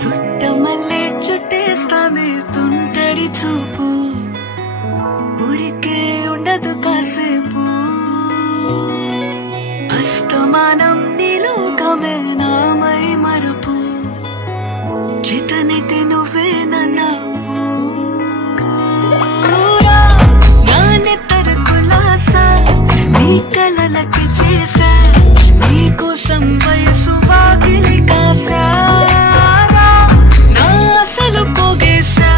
చుట్టమల్లే చుట్టేస్తాంది తుంటరి చూపు ఊరికే ఉండదు కాసేపు అస్తమానం నీలోకమే నామై మరపు చేతనైతే నువ్వే నన్నా నాన్నెత్తర కులాసా నీ కలలకి చేసా నీ కోసం వయసు వాకిలి కాసా నా అసలు పోగేసా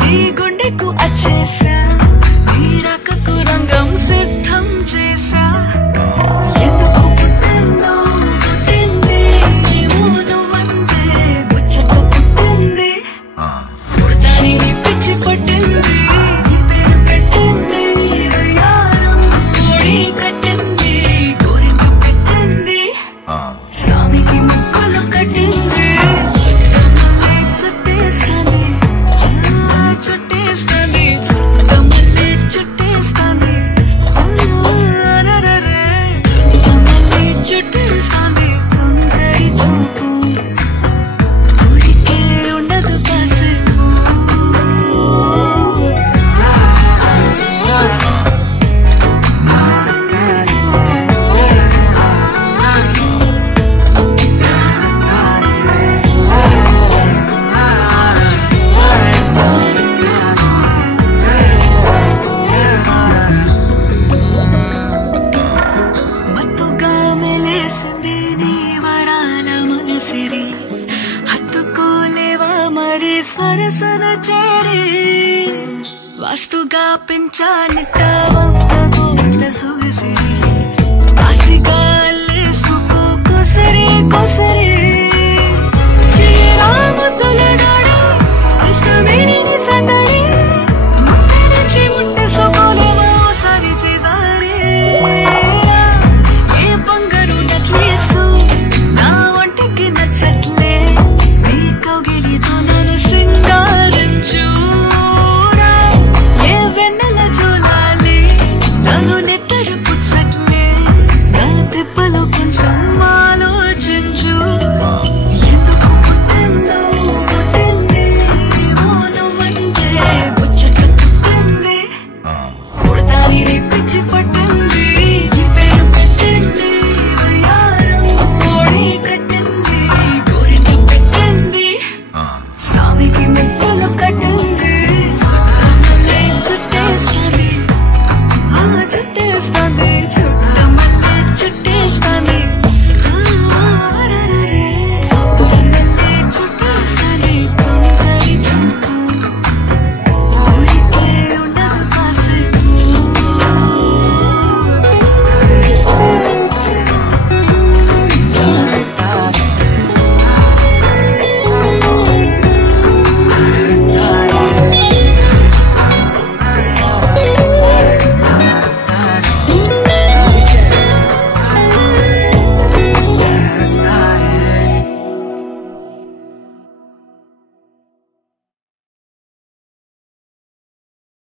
నీ గుండెకు అచ్చేసా నీ రకకు రంగం సిద్ధం చేసా ఎందుకు పుట్టిందో పుట్టింది ఏమో నువ్వంటే ముచ్చట పుట్టింది పుడతాని నీ పిచ్చి పట్టింది నీ పేరు పెట్టింది వయ్యారం కోడి కట్టింది కోరిక పెట్టింది స్వామికి ముక్కులు కట్టింది చుట్టేస్తాను చుట్టేస్తాను చుట్టమల్లి చుట్టేస్తాను చుట్టమల్లి చుట్టేస్తాను తుంటరి చూపు ఊరికే ఉండదు కాసేపు మత్తుగా మెలేసింది నీ వరాల మనసిరి హత్తుకోలేవా మరి సరసన చేరి వాస్తుగా పెంచాలిట 100 కోట్ల సొగసిరి ఆస్తిగా అల్లేసుకో కొసరి కొసరి